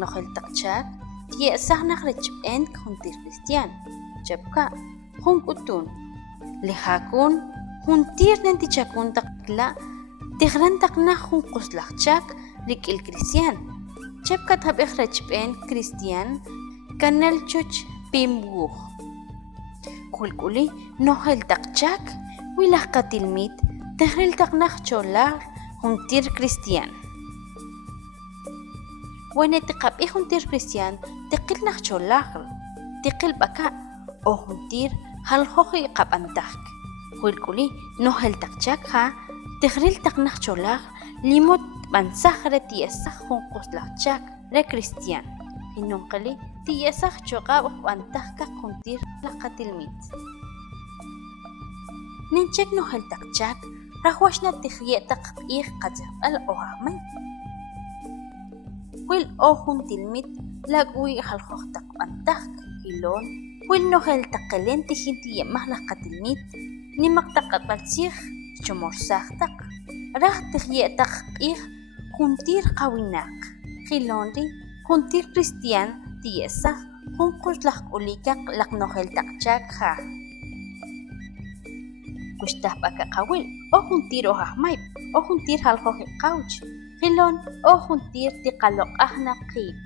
nohel takchak tiesah nak rechben juntir cristian chapka junkutun lejakun juntir nentichakun takla tigran takna junkuslakchak rikil cristian chapka tabej rechben cristian kanal chuch pimbuj kulkuli nohel takchak wilah katilmit tehril taknah cholar juntir cristian Wene tiqab juntir cristian tiqil nach cholagr tiqil baka o juntir hal hoji qabantak kulkuli nohel takchak ha tehril taknah cholag limot bansahre tiesah junkuslakchak re cristian hinonqali tiesah choqab bantahka juntir laqatilmit ninchek nohel takchak rahwashna tihye taqbih qajab al ohamay Wil ohun tilmit lagui halhoh takbantak hilon wil nohel takelen tihinti yemah laqatilmit nimak taqabalsih chomorsahtak rah tihye taqbih juntir qawinak hilonri juntir cristian tiesah junqus laq'ulikaq laqnohel takchak ha Kushtah baka qawil o juntir ohahmayp o juntir halhoh qawch Hilon o juntir tiqaloq ahna qib